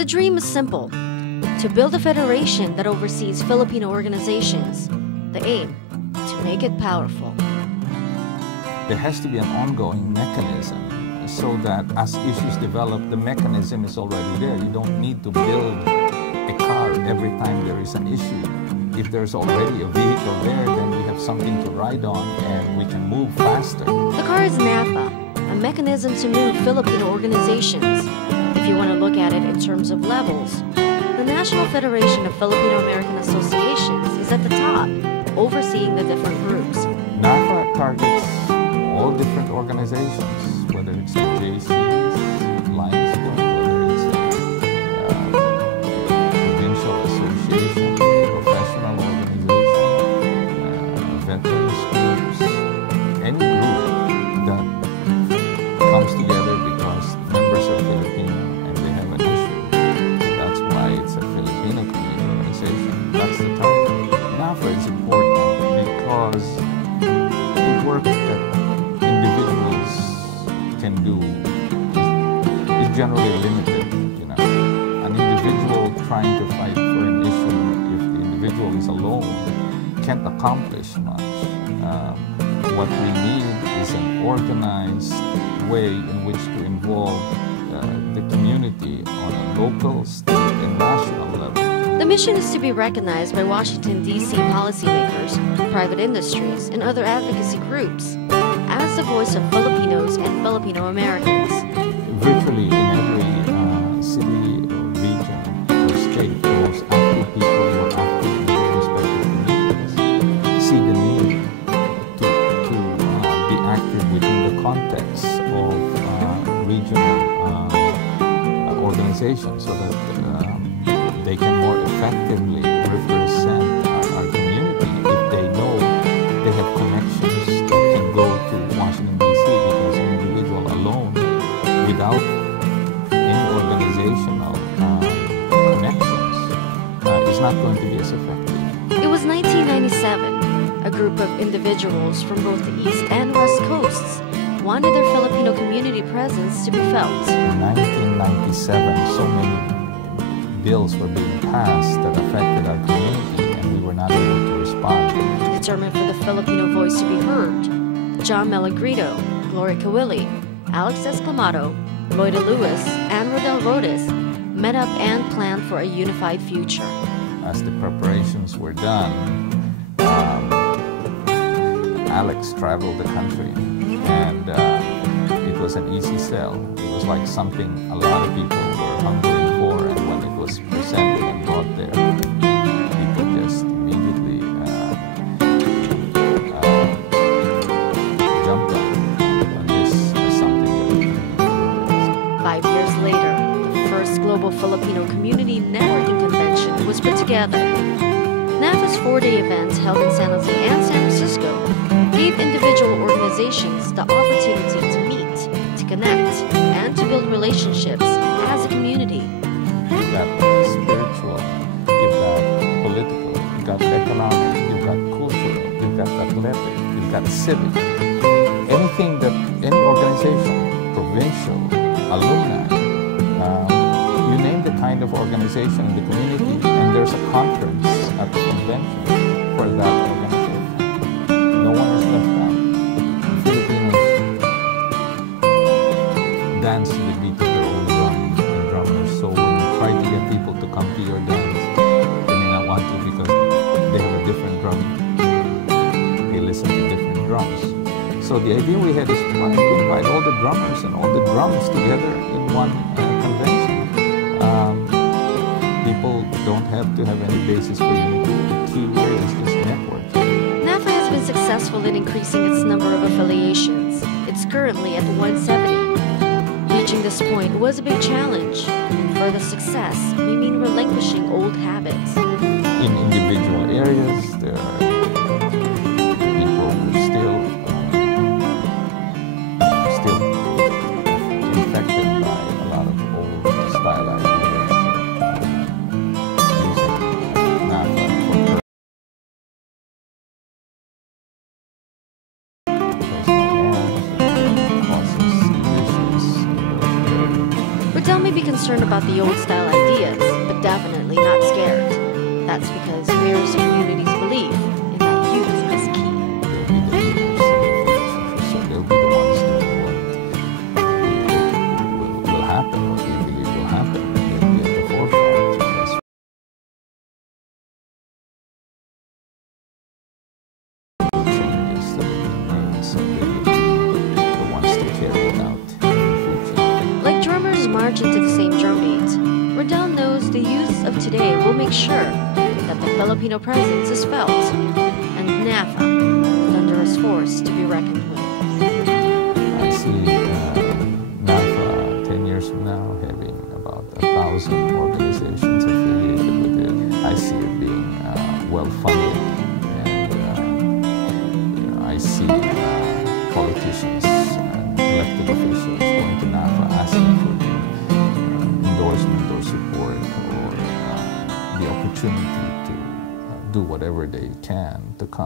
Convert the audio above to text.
The dream is simple: to build a federation that oversees Filipino organizations. The aim, to make it powerful. There has to be an ongoing mechanism so that as issues develop, the mechanism is already there. You don't need to build a car every time there is an issue. If there's already a vehicle there, then we have something to ride on and we can move faster. The car is NAFFAA, a mechanism to move Filipino organizations. If you want to look at it in terms of levels, the National Federation of Filipino American Associations is at the top, overseeing the different groups. NAFFAA targets all different organizations, whether it's the JCs, Lions Club, whether it's a provincial association, professional organization, veterans groups, any group that comes together because members are Filipino and they have an issue. That's why it's a Filipino community organization. That's the target. NAFFAA is important because the work that individuals can do is generally limited. An individual trying to fight for an issue, if the individual is alone, can't accomplish much. What we need is an organized way in which to involve the community on a local, state, and national level. The mission is to be recognized by Washington, D.C. policymakers, private industries, and other advocacy groups as the voice of Filipinos and Filipino Americans. Virtually in every city or region or state, those active people who are active in their respective communities see the need to be active within the context of regional organizations so that they can more effectively represent our community if they know they have connections that can go to Washington, D.C. because an individual alone without any organizational connections is not going to be as effective. It was 1997. A group of individuals from both the East and West Coasts wanted their Filipino community presence to be felt. In 1997, so many bills were being passed that affected our community and we were not able to respond. Determined for the Filipino voice to be heard, John Malagrito, Gloria Kawili, Alex Escamado, Lloyda Lewis, and Rodel Rodes met up and planned for a unified future. As the preparations were done, Alex traveled the country and it was an easy sell. It was like something a lot of people were hungering for, and when it was presented and brought there, people just immediately jumped on this as something that we could do. 5 years later, the first Global Filipino Community Networking Convention was put together. NAFFAA's 4-day events held in San Jose and San Francisco gave individual organizations the opportunity to meet, to connect, and to build relationships as a community. You've got spiritual, you've got political, you've got economic, you've got cultural, you've got athletic, you've got civic. Anything that any organization, provincial, alumni, you name the kind of organization in the community, and there's a conference at the convention for that organization. No one is left out. Filipinos dance to the beat of their own drum and drummers. So when you try to get people to come to your dance, they may not want to because they have a different drum. They listen to different drums. So the idea we had is why don't we invite all the drummers and all the drums together in one convention. People don't have to have any basis for unity. The key here is just networking. NAFFAA has been successful in increasing its number of affiliations. It's currently at 170. Reaching this point was a big challenge. For the success, we mean relinquishing old habits. In individual areas, there are people who are still infected by a lot of old style ideas. Rodel may be concerned about the old style ideas ideas, but definitely not scared. That's because mirrors the community's belief in that youth is key. They'll be the leaders in the future, so they'll be the ones doing what will happen, what they believe will happen. They'll be at the forefront. Changes that will be made, so they'll be the ones to carry it out in the future. Like drummers march into the same drum beat, Riddell knows the youth of today will make sure that the Filipino presence is felt, and NAFFAA is under a force to be reckoned with. I see NAFFAA 10 years from now having about 1,000 organizations affiliated with it. I see it being well-funded, and I see politicians and elected officials going to NAFFAA asking for endorsement or support or the opportunity to do whatever they can to come